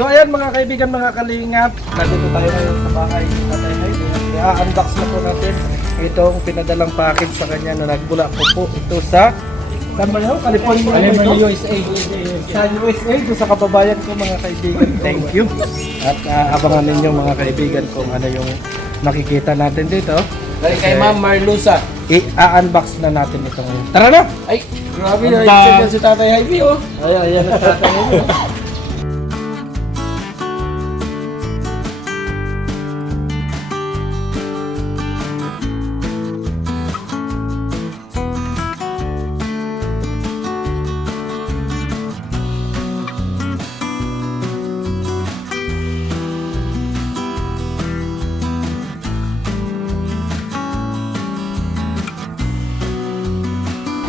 So ayan mga kaibigan, mga kalingap, nandito tayo ngayon sa bahay ni Tatay Jaime. I-unbox na po natin itong pinadalang package sa kanya na nagmula po ito sa saan ba yun? California, USA. Sa USA, ito sa kababayan ko mga kaibigan. Thank you. At abangan ninyo mga kaibigan kung ano yung makikita natin dito. Dahil kay Ma'am Marlusa. I-unbox na natin ito ngayon. Tara na! Ay, grabe na. Yan si Tatay Jaime, oh. Ayan ang Tatay Jaime.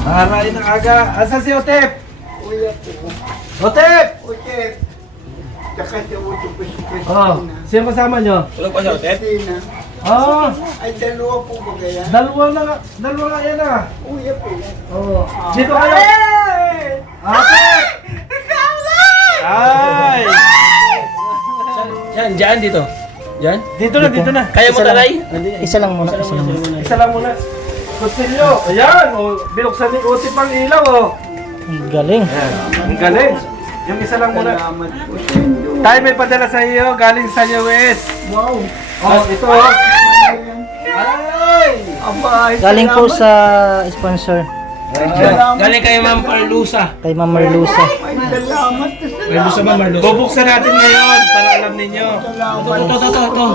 Nakakain ng aga. Asan si Otep? Kuya po. Otep! Utep. Tsaka si Uto po si Oh, Christina. sino kasama nyo? Wala pa siya, Ted? Christina. Oh, Ay, dalawa po ba kaya? dalawa nga yan ah. Kuya po. Oh, dito kayo. Otep! Ay! Yan, dyan, dito. Yan? Dito na. Kaya mo talay? Isa lang muna. Isa lang muna. Kutsilyo. Ayan, oh, binuksan ni Otep ang ilaw oh. Ang galing. Ayan, ang galing. Yung isa lang muna. Salamat po sa inyo. Tayo may padala sa iyo, galing sa US. Wow. Oh, ito oh. Ay! Abay, Galing po salamat. sa sponsor Salamat. Galing kay Ma'am Marlusa. kay Ma'am Marlusa. Ay, salamat. Marlusa, Ma'am Marlusa. Bubuksan natin ngayon para alam ninyo. Salamat. Ito.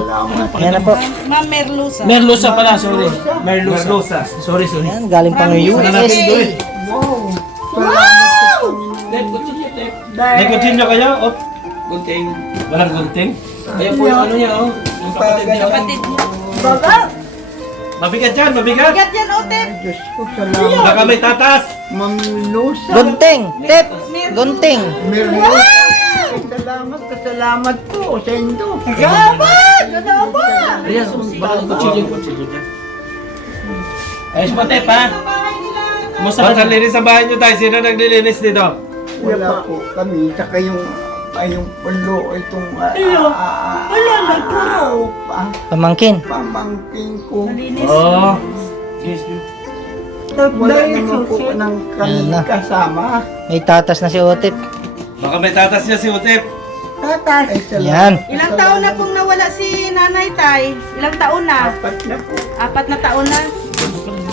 Ayan na po. Ma'am Merlusa. Merlusa pala, sorry. Merlusa. Merlusa. Sorry. Ayan, galing pang Wala natin USA. doon. Wow. Salamat sa Panginoon. Ted, kutsilyo, Ted. May kutsilyo kayo? Oh, Gunting. walang gunting. Ayan po yung ano niya, oh. Yung kapatid niya. Kapatid mo. Mabigat yan, mabigat. Bigat yan, Otep. Diyos ko, salamat. Baka may tatas. Ma'am Lusa. Gunting! Tep! Gunting! Merlusa. Salamat po sa inyo. Ayan, baka kutsilyo dyan. Ayos mo, Ted, ha? Kumusta ka Ba't dyan? nalinis sa bahay nyo tayo? Sino naglilinis dito? Wala po kami. Saka yung pulo itong Pamangkin. pamangkin ko. Oh. Wala naman po ng kami Ayan na. kasama. May tatas na si Otep. Baka may tatas niya si Otep. Ay, Yan. Ilang taon na pong nawala si Nanay Tay? Ilang taon na? Apat na po. 4 na taon na.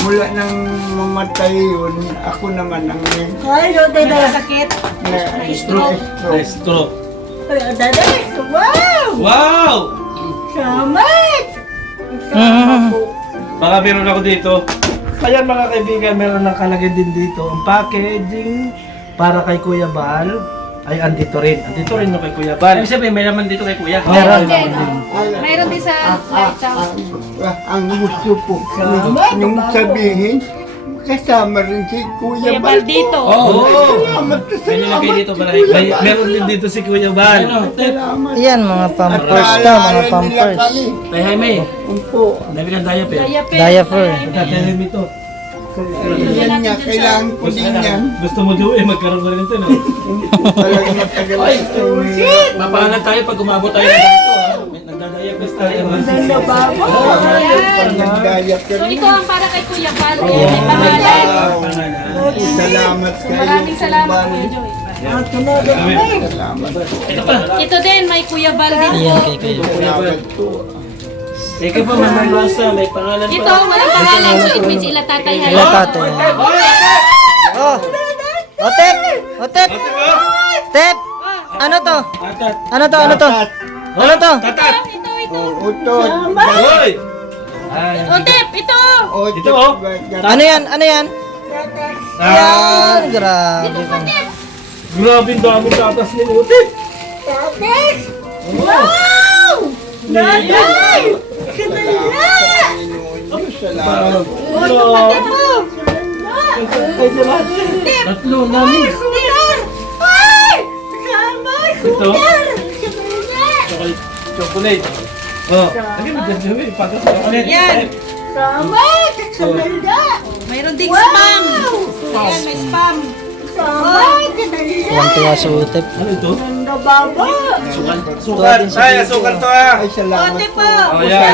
Mula nang mamatay yun, ako naman ang Nagkasakit. stroke. Stroke. Wow! Wow! Mm. Baka meron ako dito. Ayan mga kaibigan, meron nakalagay din dito. Ang packaging para kay Kuya Bal ay andito rin. Andito rin yung kay Kuya Bal. Ibig sabihin, may naman dito kay Kuya. Meron. Mayroon din sa lifetime. Ang gusto po yung sabihin, kasama rin si Kuya Kuya Bal Bal dito. Oo. Salamat na May nilagay dito para Kuya May, Bal. meron din dito si Kuya Bal. Ano, Ted? Salamat. Ayan, mga pampers to, mga pampers. Tay Jaime, Opo. dami kang diaper. Diaper. Tatalim ito. Yan niya, kailangan ko din yan. Gusto mo Joey, magkaroon ka rin ito, no? Talagang matagal ito. Mapahalan tayo pag umabot tayo ng ganito, ha? May nagdadiaper tayo. Nagdaya ka So rin. ito ang para kay Kuya Bal. Ayan, may pangalan. Salamat So, kayo. maraming salamat Kuya Joy. Salamat. Ito pa. Ito din, may Kuya Bal din Ayan, po. kay Kuya. Salamat po. Ikaw pa, Ma'am Marlusa, may pangalan pa. Ito, walang pangalan. So it means ila Tatay Ila Jaime. tatay. Oh! Otep! Otep! Tep! Ano to? Atat. Ano to? Ano to? Ano to? Tatat! Ito. Utod. Hoy! Otep, ito. Ito, oh. Ano yan? Ano yan? Yan! Grabe ka. Grabe ang dami tatas ni Otep. Salamat. Tatlo namin. Ito. Chocolate. Oh, lagi mo dyan Joey, pagkat chocolate. Yan. Mayroon ding spam. Ayan, may spam. Tuwang-tuwa sa utep. Ano ito? Sukat. Ay, sukat to ah. Ay, salamat Ote po. po. yan.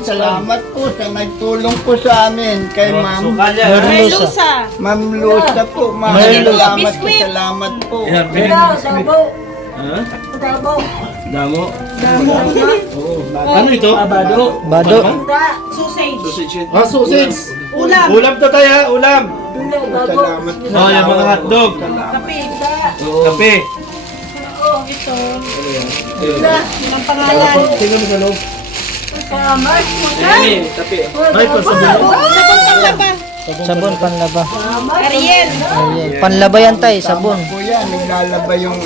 Salamat po sa nagtulong po sa amin kay Ma'am. Sukal yan. May Lusa. lusa. Ma'am Lusa po. Ma'am, May salamat po. biskwit. Salamat po. Yan, bilhin mo biskuit. Ha? Damo. Oo. Ano ito? Abado. Bado. Sausage. Ah, sausage. Ulam. Ulam to tayo, ulam. Salamat po. Oh, yung mga hotdog. Kape. Kape. Ito. Ang pangalan. Tingnan mo sa loob. Kape. Ay, pasabon. Sabon panglaba. Sabon, panlaba. Ariel. Ayan. Panlaba yan tay, sabon. Po yan, naglalaba yung...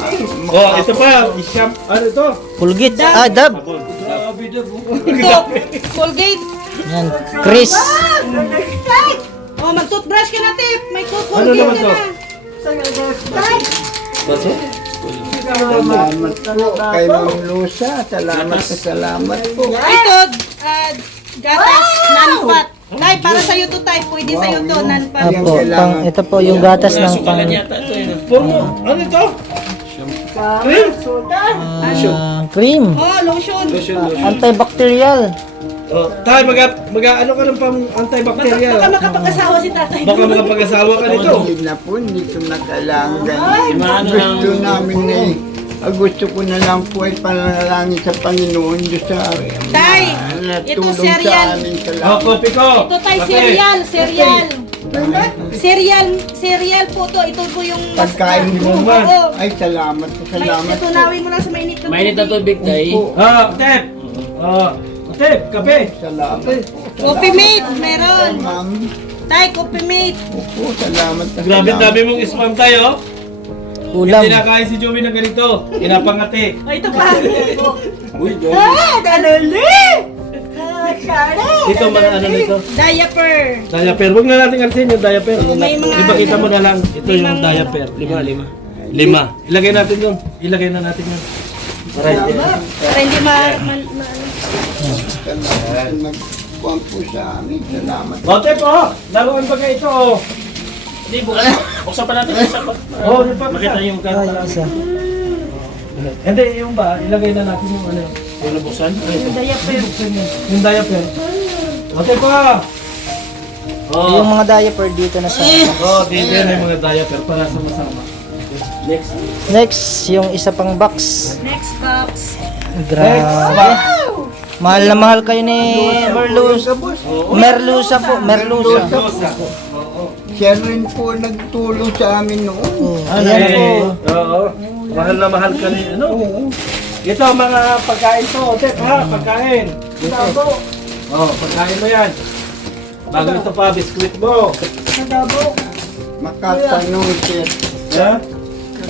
Oh, ito pa. Isham. Ano ito? Pulgit. Ah, dab. Ito. Colgate. Yan. Chris. Oh, mag-toothbrush ka na, Tip. May Ano Colgate naman ka to? na. Baso? Salamat po kay Ma'am Lusa. Salamat po. Ito, gatas, non-fat. Tay, para sa'yo to, Tay. Pwede sa'yo to, non-fat. Apo, ito po yung gatas ng pang Ano ito? Cream? cream. Oh, lotion. Antibacterial. Oh, tayo ano ka ng pang antibacterial? Baka makapag-asawa si tatay. Baka makapag-asawa ka nito. Hindi na po, hindi ko na kailangan. Gusto namin na gusto ko na lang po ay panalangin sa Panginoon Diyos sa Tay, ito tulong sa cereal. amin. Oh, Salamat. kopi ko. Ito, Tay, Kape. cereal po to. Ito po yung Pagkain mo Oo. ba? Ay, salamat po, May salamat po. tunawin mo lang sa mainit na Mainit na tubig, tay. Ah, tep. Oh, tep, kape. Salamat po. Coffee mate, meron. Ma'am, Tay, coffee mate. po, salamat. Grabe dami mong spam tayo. Ulam. Hindi nakain si Joey na ganito. Inapangati. Oh, ito pa. Dito mga ano nito. Diaper. Diaper. Huwag na natin alisin yung diaper. May mga- Ipakita mo na lang. Ito yung diaper. Lima. Ilagay natin yun. Ilagay na natin yun. Alright. Para hindi ano. Salamat. Nagpuan po sa amin. Salamat. Bote po. Laruan ba kayo ito? Oh. Hindi, buksan pa natin isa pa. Oh, yung pa. Makita yung kanta. Isa. Hindi, yung ba? Ilagay na natin yung ano. Yung nabuksan. Yung diaper. Yung diaper. Bote po. Yung mga diaper dito na sa... Oh, dito yan yung mga diaper para sama-sama. Next. Next, yung isa pang box. Next box. Grabe. Mahal na mahal kayo ni Merlusa. Merlusa po, Merlusa. Siya rin po nagtulong sa amin noon. Oh, ayan po. Oo. Mahal na mahal ka ni ano. Ito mga pagkain to, Tep ha, pagkain. Oh, pagkain mo yan. Bago ito pa, biskuit mo. Makatanong sir, Ha?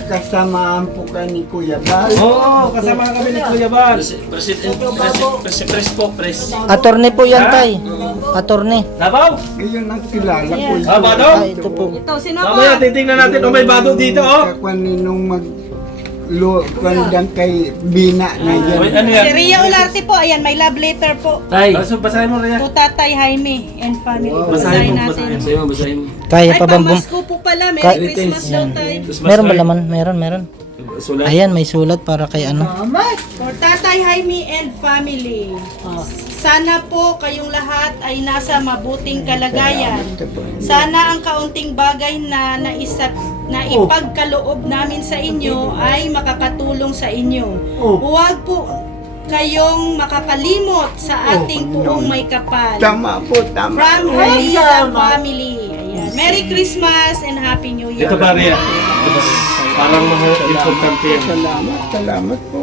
kasamaan po ka ni Kuya Bal. Oo, kasama kami ni Kuya Bal. Press po, press. Attorney po yan, tay. Attorney. Labaw? Ngayon ang kilala ko. Ah, Bado? Ah, ito po. Ito, sino Mamaya pa? titingnan natin kung may bado dito, oh. Kaninong kandang kay Bina na Wait, yan. ano yan? Si Ria Olarte po. Ayan, may love letter po. Tay. So, basahin mo rin yan. To Tatay Jaime and family. Basahin mo, natin. basahin mo. Basahin mo. Kaya Ay, pa bang bum... pamasko po pala. Merry Ka- Christmas daw tayo. Meron ba laman? Meron. Sulat. Ayan, may sulat para kay ano. For Tatay Jaime and family. Sana po kayong lahat ay nasa mabuting kalagayan. Sana ang kaunting bagay na ipagkaloob namin sa inyo ay makakatulong sa inyo. Huwag po kayong makakalimot sa ating puong may kapal. Tama po, tama. From Herliza family. Ayan. Merry Christmas and Happy New Year. Ito pa, Ria. Parang mga importante yan. Salamat po.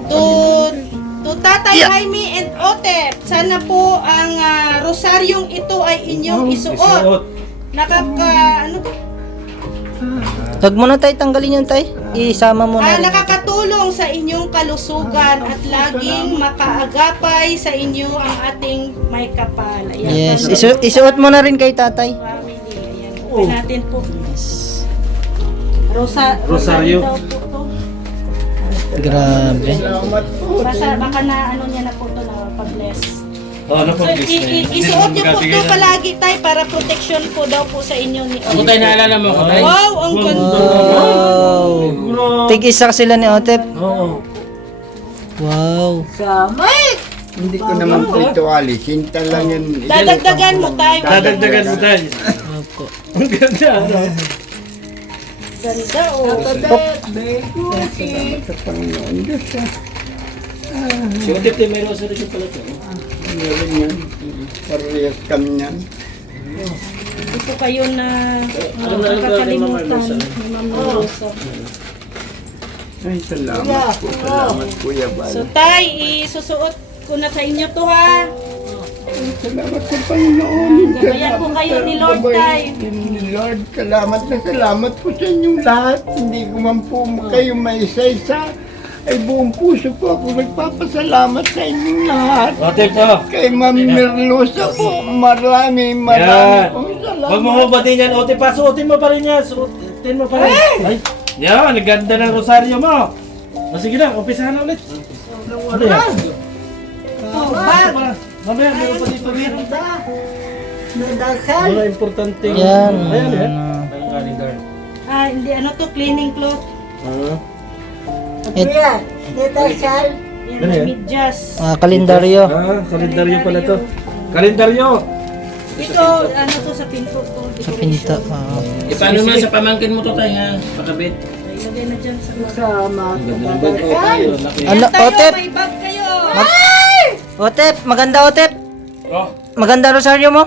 To Tatay Jaime and Otep, sana po ang rosaryong ito ay inyong isuot. Isuot. Ano to? Huwag mo na tay, tanggalin yun tay. Isama mo na rin. Nakakatulong sa inyong kalusugan at laging makaagapay sa inyo ang ating may kapal. Ayan, Yes, pang- isuot mo na rin kay tatay. family. Ayan, open natin po. Rosaryo. daw po to. Grabe. Salamat po. Baka na ano niya na po to na pag-bless. Oh, ano So, isuot niyo po ito palagi tayo para protection po daw po sa inyo ni Ako tayo naalala mo ako tayo. Wow, ang ganda. Wow. Tig-isa sila ni Otep. Oo. Wow. Hindi ko naman po ito alisin. Lang yan. Dadagdagan mo tayo. Dadagdagan mo tayo. Opo. Ang ganda. Ganda oh. Sa Panginoon Diyos. Si Otep tayo may rosary siya pala ito. Meron yan. Parehas kami yan. Hindi po kayo na Alam na rin kakalimutan Rosa. ni Ma'am Rosa. Ay, salamat po. Salamat Kuya Bal. So tay, isusuot ko na sa inyo to ha. Salamat sa Panginoon. Gabayan po kayo ni Lord tay. Ni Lord, salamat po sa inyong lahat. Hindi ko man po kayo maisa-isa. Ay buong puso po ako nagpapasalamat sa inyong lahat. Otep to. Kay Ma'am Merlusa po, marami Yan. pong salamat. Huwag mo mabatin yan, Otep pa. Suotin mo pa rin yan. Suotin mo pa rin. Ay! Yan, ang ganda ng rosaryo mo. Sige na, umpisahan na ulit. Ano yan? Oh, bag. Mamaya, meron pa dito rin. Mga importante. Yan. Ayan, yan. Ang calendar. Ah, hindi ano to, cleaning cloth. Yan, may medyas. Kalendaryo. Kalendaryo pala to. Kalendaryo! Ito, ano to sa pinto to. Sa pinto. E paano naman sa pamangkin mo to tayo ha? Pakabit. Ilagay na dyan sa Ang ganda ng bag. Oh, tayo, laki. Ano, Ayan tayo, Otep? may bag kayo. Otep, maganda Otep. Oh, Maganda rosaryo mo.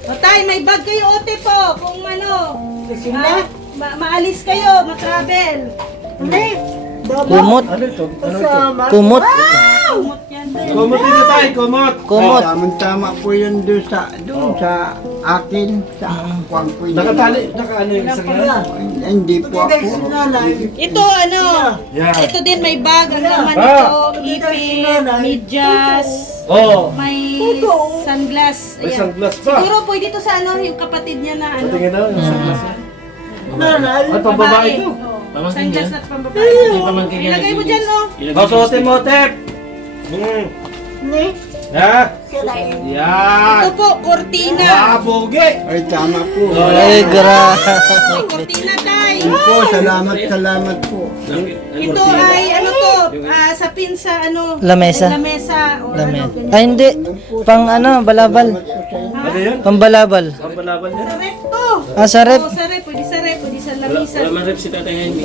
O tay, may bag kayo, ote po. Kung ano, maalis kayo, matravel. Kumot. ano ito? Ano ito? Kumot. Kumot yan. Kumot dito tayo, kumot! Kumot. Tamang-tama po yun doon sa akin, sa kwang po yun. Nakatali, naka ano yung isang yan? Hindi po ako. Ito, ano, Yan. ito din may bag. Ang naman Ah. ito, ipin, medyas, Oh, may sunglass. may Ayan. sunglass pa. Siguro pwede ito sa ano, yung kapatid niya na ano. Patingin na, yung sunglass yan. Ay, pambabae ito. Oo. Pamangkin Sunglass niya? at pambabae. Yung pamangkin niya. Ilagay mo dyan, oh. Oh, suotin mo, Tep! Ha? Yan! Ito po, cortina. Ah, pogi! Ay, tama po. Ay, grabe. May cortina, tay. Yun po, salamat po. Ito ay ano to, sa pinsa ano, Lamesa. lamesa or Lamen. ano, ganyan. Ay, hindi. Pang ano, balabal. Ano yun? Pambalabal. Ang palaban niya? Sa rep to. Sa rep. Oo, sa rep, pwede sa rep, pwede sa lamisa. Wala man rep si Tatay Jaime.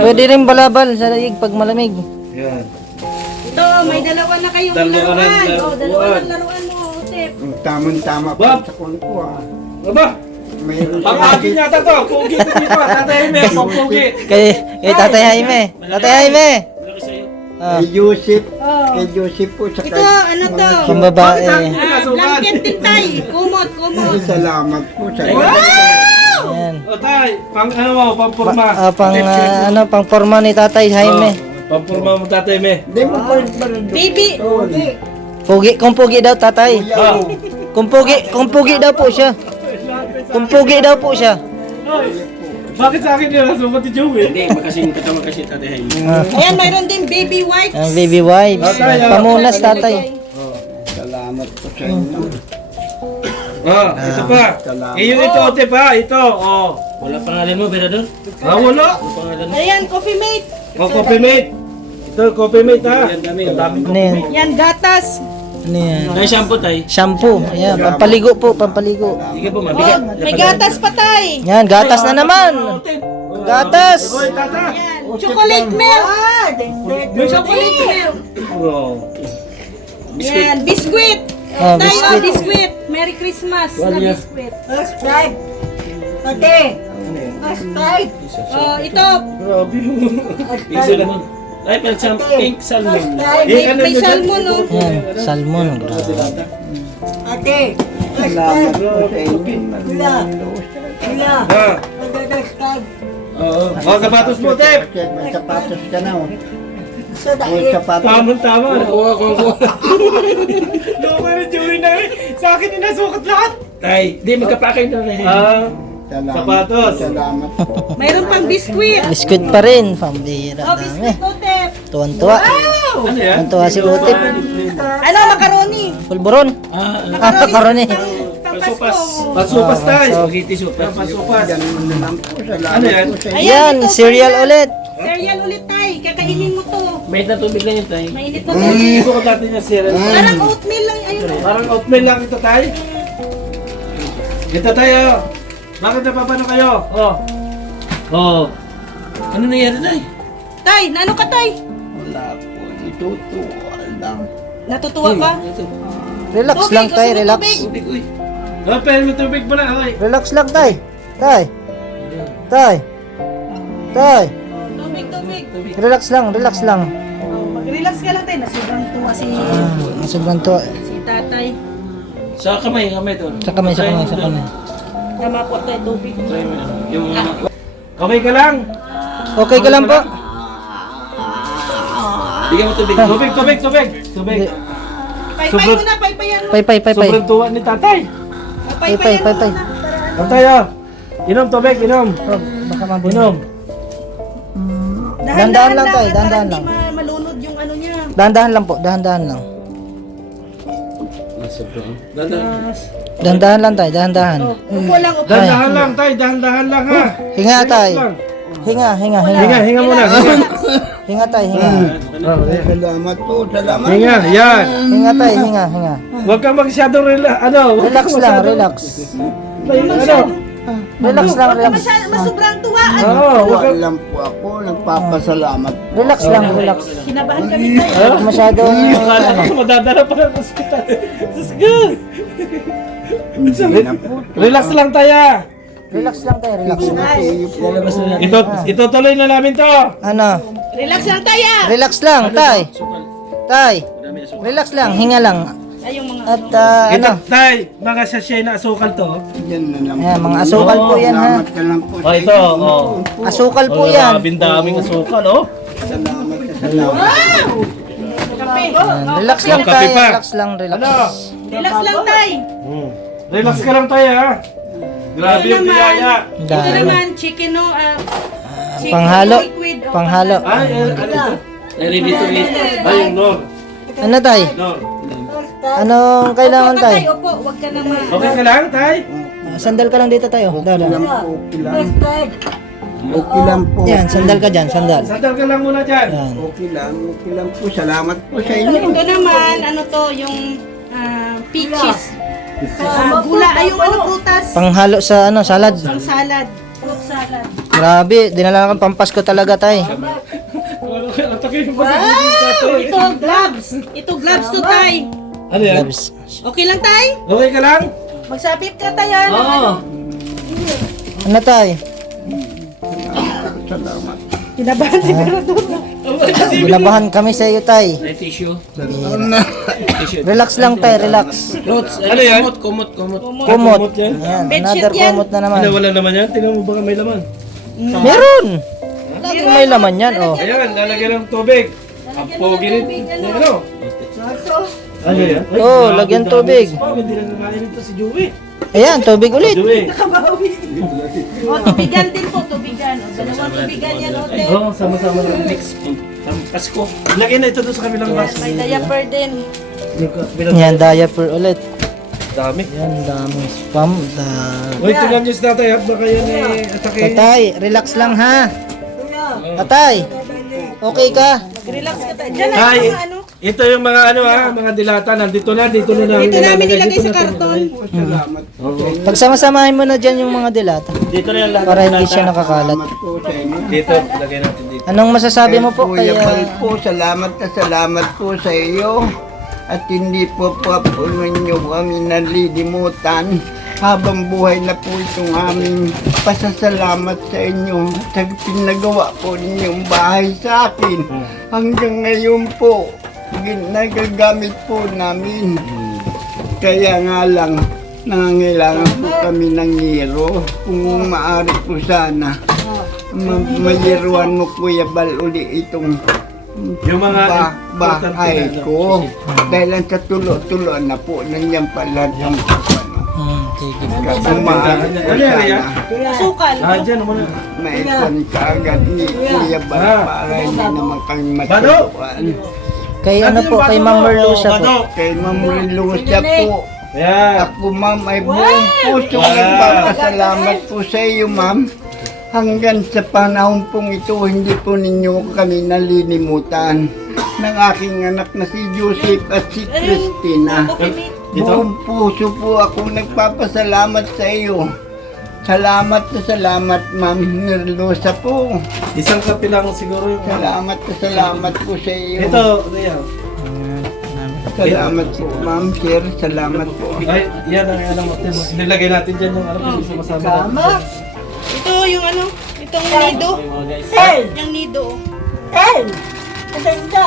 Pwede rin balabal sa daig pag malamig. Yan. Ito, may dalawa na kayong Dalawa ka laruan. ng Oh, dalawa laruan. ng laruan mo, Tep. Tamang-tama po Bob! sa kwan po ah. Aba! Mayroon Ang akin yata to! Pogi ko dito! Tatay Jaime! Pogi! Kay Tatay Jaime. Tatay Jaime. Malaki sa'yo. Kay Joseph, Oh. kay Joseph po sa Ito, ano to? Pambabae. Blanket din tay. Kumot, kumot. Salamat po sa Yan. O tay, pang ano mo, pampurma. Pang forma ni Tatay Jaime. Pampurma mo Tatay Jaime. Hindi mo po rin Baby. Pugi, kung pugi daw Tatay. Ah. Kung pugi daw po siya. Kung pugi daw po siya. Bakit sa akin nila sukat ni Joey? Hindi, magkasing katama kasi Tatay Jaime. Ayan, mayroon din baby wipes. Ang baby wipes. Pamunas Tatay. Salamat po sa inyo. Ah, ito pa. Iyon ito, ote pa. Ito, oh. Wala pangalan mo, Berador? Ah, wala. Wala pangalan mo. Ayan, coffee mate. Oh, coffee mate. Ito, coffee mate ha. Yan, dami. Ang daming Ano yan? Yan, gatas. Ano yan? Tayo shampoo tayo. Shampoo. Ayan, pampaligo po, pampaligo. Sige po, Oh, mabigat. may gatas pa tay. Yan, gatas na naman. Gatas. Oy, tata. Yan, chocolate milk. Chocolate milk. Oh. Yan, biscuit. Oh, Tayo, biscuit. biscuit. Merry Christmas na biscuit. Oh, ito. Grabe mo. Pink salmon. Ay, pink salmon. May salmon, oh. Yan, salmon. Grabe. Salamat po sa inyo. Ah. Oo. Oh, sapatos mo, Tep. Kasi may sapatos ka na oh. May sapatos. Tama. Loko rin, Joey na rin. Sa akin, inasukat lahat. Tay, di magkapakay na rin. Ah. Sapatos. Salamat po. Mayroon pang biskwit. Biscuit pa rin, pambihira Oh, dami. biskwit Utep. Tuwan-tuwa. Ano yan? Tuwan-tuwa si Utip. Ano, macaroni. Pulburon. Macaroni. Pangpasko. Pasupas tayo. Spaghetti soup. Pasupas. Ganun na lang po. Salamat Ano yan? po sa inyo. Yan, ito, cereal ulit. Cereal ulit tay. Kakainin mo to. May na tubig lang yun tayo. Mainit na to. Ito ko dati niya cereal. Parang oatmeal lang. Ayun. Parang oatmeal lang ito tayo. Ito tayo. Bakit napapano kayo? Oh. Oh. Ano nangyari tayo? Tay, naano ka tay? Wala po. Itutuwa lang. Natutuwa ka? Relax Tubig, lang tay, gusto mo relax. tubig? Tubig, uy. Oh, pero may tubig pala. Okay. Relax lang tay. Tay. Tay. Tay. Tubig. Relax lang, relax lang. Oh, mag-relax ka lang tay. Sobrang tuwa si Sobrang tuwa. tatay. Sa kamay to. Sa kamay, sa kamay, sa kamay. Tama po tayo tubig. Try mo yan. Yung Okay ka lang? Okay ka lang po? bigyan mo tubig. Tubig. Paypay Sobrang- mo na, paypayan mo. Pay, pay, pay, pay. Sobrang tuwa ni tatay. Paypayan mo pay. na. Para Tatay oh. Inom tubig, inom. Oh, baka mabuno. Inom. Dahan-dahan lang tayo, dahan-dahan lang. Para hindi malunod yung ano niya. Dahan-dahan lang po, dahan-dahan lang. Dada. Dahan-dahan lang tayo, dahan-dahan. Upo lang, upo. Dahan-dahan lang tay, dahan-dahan lang ha. Hinga Relax tay. lang. Hinga. Hinga muna. Hinga. Hinga tay, hinga. Salamat po. Salamat. Hinga, yan. Hinga tay, hinga. Huwag kang masyadong huwag Relax kang lang, masyadong- relax. Ano? Relax lang, Huwag ka relax. masobrang tuwaan. Oo, huwag kang... Lang po ako. Nagpapasalamat. Relax lang, relax. Kinabahan kami tayo. Huwag masyadong, Akala ano. ko madadala pa ng ospital. Diyos ko. Hindi na po. Relax lang tayo. Relax lang tayo, relax lang. Kayo po. Itutuloy na namin to. Ano? Relax lang tayo. Relax lang, tay. Tay. Relax lang, hinga lang. Ay, yung mga... At Ito, ano? tay, mga sachet na asukal to. Yan na lang. Ayan, mga asukal po yan ha. Salamat ka lang po. Oh, ito, oh. Asukal po yan. Daming asukal, oh. Salamat ka. Salamat. Kape. Ayan, relax lang Kape tayo, pa. relax lang, relax. Ano? Relax lang tayo. Relax ka lang tayo, ha. Grabe yung biyaya. Ito Dami. naman, chicken no, chicken Panghalo. liquid. o Panghalo. Ay, ano ito? Ready to eat. Ay, yung Nor. Ano tay? Nor. Anong kailangan Upo ka tay? tayo, upo. Huwag ka naman. Okay ka lang, tay? Sandal ka lang dito tayo. Dala. Okay lang. Okay lang po. Yan, sandal ka dyan, sandal. Sandal ka lang muna dyan. Yan. Okay lang. Okay lang po. Salamat po sa inyo. Ito naman, ano to, yung peaches. Gula, ay yung ano, prutas. Panghalo sa ano, salad. Pang salad. Fruit salad. Grabe, dinala ka pampasko talaga tay. Ito, gloves. Ito, gloves to tay. Ano yan? Gloves. Okay lang tay? Okay ka lang? Magsabit ka tayo. Ano? Oo. Ano tay? Salamat. Kinabahan si Binabahan kami sa iyo tay. May tissue. Relax lang tay, relax. Notes. Ano yan? Kumot. Kumot. yan? Yan, Bedsheet another yan. kumot na naman. Ano, wala naman yan? Tingnan mo baka may laman. Meron! Laging may laman yan, oh. Ayan, lalagyan ng tubig. Ang pogi rin. Ano? Ano yan? Ay, Oh, grabe, lagyan dami. tubig. Oh, hindi lang kumain ito si Joey. Ayan, tubig ulit. Joey. O, tubigan din po, tubigan. O, dalawang tubigan yan, ote. Oh, sama-sama na mix. Pasko. Lagyan na ito doon sa kabilang Yes, baso. may diaper din. Yan, diaper ulit. Dami. Yan, dami spam. Uy, tingnan niyo si tatay ha. Baka yan atake. Tatay, relax lang ha. Tatay, okay ka? Relax ka tayo. Diyan na Tay, yung mga ano. ito yung mga ano ha, mga dilata. Dito na namin. Dito namin nilagay Dito sa na karton. Salamat po sa inyo. Pagsama-samahin mo na dyan yung mga dilata. Dito na yung lahat. Para hindi siya nakakalat. Salamat po sa inyo. Dito, lagay natin dito. Anong masasabi mo po kay... Kuya Bal po, salamat po sa iyo. At hindi po ninyo kami nalilimutan. Habang buhay na po itong aming pasasalamat sa inyo sa pinagawa po ninyong bahay sa akin. Hanggang ngayon po, nagagamit po namin. Kaya nga lang, nangangailangan po kami ng yero. Kung maaari po sana, mayeruan mo Kuya Bal uli itong Yung mga bahay ko. Dahil lang sa tulo-tulo na po, nandiyan pala yung ano. Sige. Kumain po Ano yan, Ria? sana. Sukal. Dyan muna. Naipon ka agad ni Kuya Bal para hindi naman kami matuluan. Kay ano po, kay Ma'am Merlusa po. Badok. Kay Ma'am Relucia po. Ayan. Ako ma'am ay buong puso nagpapasalamat po sa iyo ma'am. Hanggang sa panahon pong ito, hindi po ninyo kami nalilimutan ng aking anak na si Joseph at si Christina. Buong puso po ako nagpapasalamat sa iyo. Salamat na salamat ma'am Merlusa po. Isang kape lang siguro yung... Salamat po sa iyo. Ito, Ria. Salamat po ma'am sir. Salamat po. Ay, yan ang alam mo. Nilagay natin dyan yung ano kasi sumasama natin. Ito yung ano, itong nido. Yung nido.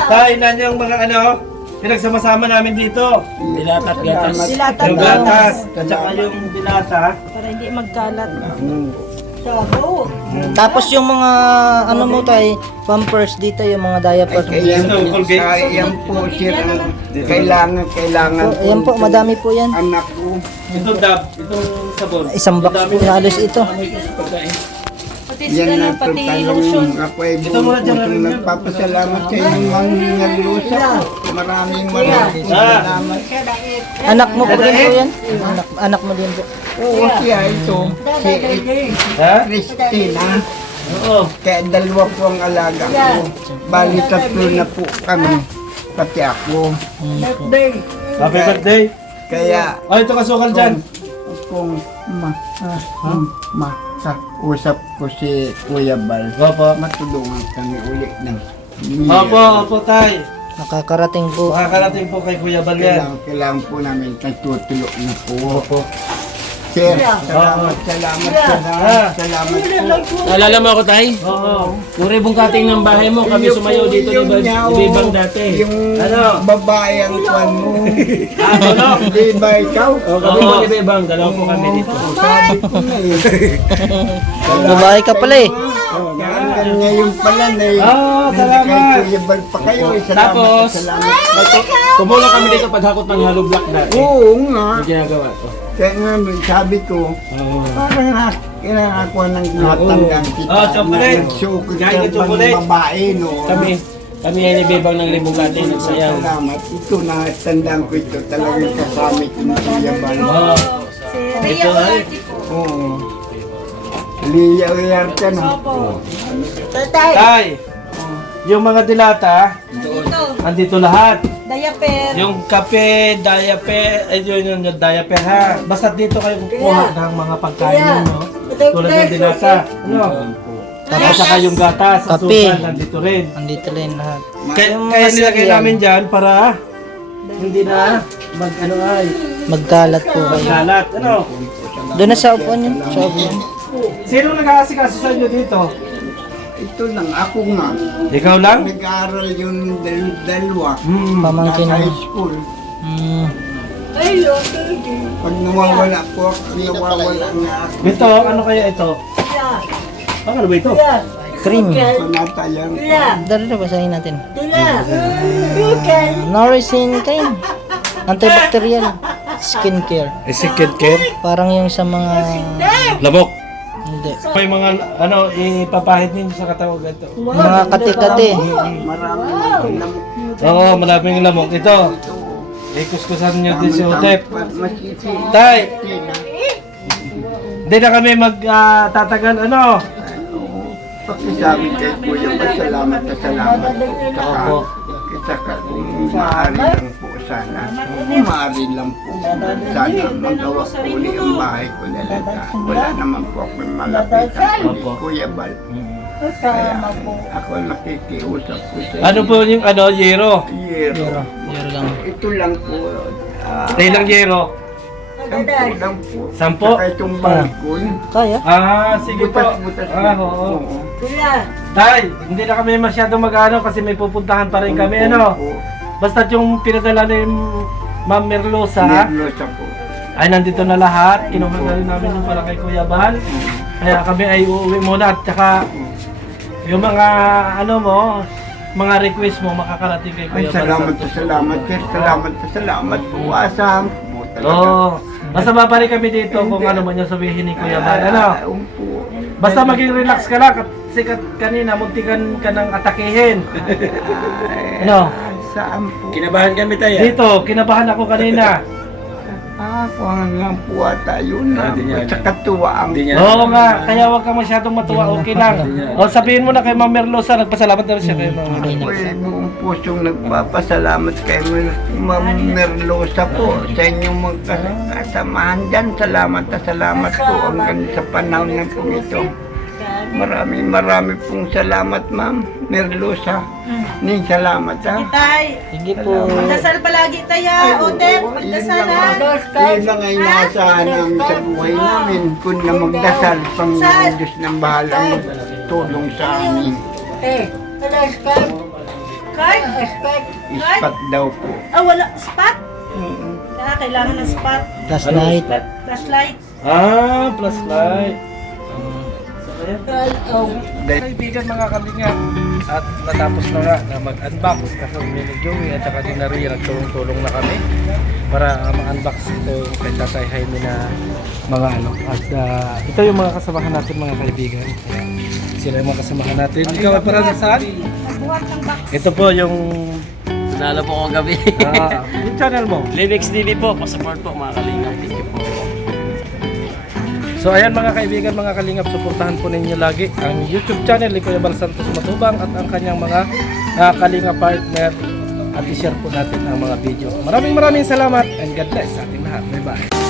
Tay, nan yung mga ano, pinagsama-sama namin dito. Dilata at gatas. Dilata Yung daw. gatas, at saka yung dilata. Para hindi magkalat. Tapos yung mga ano mo tay, pampers dito, yung mga diaper. Kaya Ito, Colgate. yan po sir ang kailangan Oh, ayan po, madami po yan. anak ko. Ito dab, itong sabon. Isang box po halos ito. Pati sila na, pati lotion. Ako ay Ito muna dyan, buong nagpapasalamat sa inyo Mang Merlusa po. Maraming salamat. Anak mo po din po yan? Anak mo din po. Oo, siya ito. Si Ha? Christina. Oo. Kaya dalawa po ang alaga ko. Bali tatlo na po kami. Pati ako. Happy birthday. Kaya Ay, ito kasukal dyan. kung usap ko si Kuya Bal, Opo. matulungan kami ulit ng Opo, tay. Nakakarating po. Makakarating po kay Kuya Bal yan. Kailangan po namin nagtutulog na po. Opo. Sir, salamat po. Naalala mo ako, Tay? Oo. Yung ribbon cutting ng bahay mo, kami sumayaw dito ni Bebang dati. Yung Ano? babae ang kwan mo. Tulog. Di ba ikaw? O, kami mo ni Bebang, dalawa po kami dito. Sabi ko na eh. Babae ka pala eh. Hanggang ngayon pala na eh. Salamat. Kay Kuya Bal pa kayo eh. Tapos, tumulong kami dito paghakot ng hollow block dati. Oo nga. Yung ginagawa ko. Kaya nga sabi ko, parang kinakakuha ng matandang kita. chocolate. Nagsukot Kain ka ng pa chocolate. ng babae, no? Kami ay ni Bebang ng ribbon cutting, nagsayaw. Salamat. Ito na, tandaan ko ito. Talagang kasamit ng Kuya Bal. Oo. Si Ria Olarte po. Oo. Liya Uyarte, no? Opo. Tay, yung mga dilata, Dito. andito lahat. Diaper. Yung kape, diaper, ay yun yung diaper ha. Basta dito kayo kukuha ng mga pagkain ninyo. Tulad ng dilata. Ano? Tapos saka yung gatas, Kape. asukal, nandito rin. Andito rin lahat. Kaya, Yung kaya mga nilagay cereal. namin dyan para hindi na mag ano ay, Magkalat po kayo. magkalat. Ano? Doon na sa upuan yun. Sa upuan. Sino nag-aasikaso sa inyo dito? Ito lang, ako nga. Ikaw lang? Nag-aaral yung dalawa. Pamangkin Nasa mo. high school. Hmm. Pag nawawala po ako, nawawala na ako. Ito, ano kaya ito? Ano ba ito? Cream. Panatayan. Dali na basahin natin. Nourishing kain. Antibacterial. Skincare. Second care? Parang yung sa mga... Lamok. Hindi. May mga ano, ipapahid ninyo sa katawan ito. Mga kati-kati. Marami na lamok. Oo, maraming lamok. Ito. Ikuskusan nyo din si Otep. Masisi. Tay! Hindi na kami magtatagal ano. Pakisabi kay Kuya, salamat na salamat po. Opo. Saka kung maaari lang po sana. Kung maaari lang po. Sana magawa ko uli ang bahay ko talaga. Wala naman po ako malapitan. Opo. Kuya Bal. Kaya ako nakikiusap po sa inyo. Ano po yung ano, yero? Yero. Yero lang. Ito lang po. Ilang yero? 10 lang po. 10? Saka itong balkon. Kaya? Sige po. Butas-butas Ah, lang po. oo. Tay, hindi na kami masyadong mag-ano kasi may pupuntahan pa rin kami, ano? Opo. Basta yung pinadala ni Ma'am Merlusa, Merlusa po. ay nandito na lahat. Kinuha na rin namin yung para kay Kuya Bal. Kaya kami ay uuwi muna at saka yung mga ano mo, mga request mo makakarating kay Ay, Kuya Bal. salamat po, salamat sir. Salamat po, salamat po. Asahan po talaga. Oo. Basta babalik kami dito kung ano man yung sabihin ni Kuya Bal. Ano? Umpo. Basta maging relax ka lang. Kasi kanina, muntikan ka ng atakihin. Ano? Saan po? Kinabahan kami tayo. Dito, kinabahan ako kanina. Kuhan lang po ata yun na. Hindi niya- Sa katuwaan. Hindi niya- Oo nga, kaya huwag ka masyadong matuwa, okay lang. O sabihin mo na kay Ma'am Merlosa, nagpasalamat na rin siya kay Ma'am Merlosa. Ako ay buong pusong nagpapasalamat kay Ma'am Merlosa po sa inyong magkasamahan dyan. Salamat na salamat po hanggang sa panahon na po ito. Marami pong salamat, Ma'am Merlosa. Ni salamat ha. Tay, Sige po. magdasal palagi tayo, Otep, magdasal ha. Yun lang ay naasahan namin sa buhay namin. Kung na magdasal, Panginoon Diyos ng bahalang tulong sa amin. Card? Ispat daw po. Ah, wala. Spot? Kailangan ng spot. Flashlight. Flashlight. Plus light. Kaibigan mga kalingap, at natapos na nga na mag-unbox kasi ni Joey at saka ni Naria nagtulong-tulong na kami para ma-unbox ito kay Tatay Jaime na mga ano. At ito yung mga kasamahan natin mga kaibigan. Ayan. Sila yung mga kasamahan natin. Ikaw ay para saan? Nagbuhat ng box. Ito po yung Nalo po ako gabi. yung channel mo. Livex TV po, pa-support po mga kalingap. Thank you po. So ayan mga kaibigan, mga kalingap, suportahan po ninyo lagi ang YouTube channel ni Kuya Bal Santos Matubang at ang kanyang mga kalingap partner at i-share po natin ang mga video. Maraming salamat and God bless sa ating lahat. Bye bye.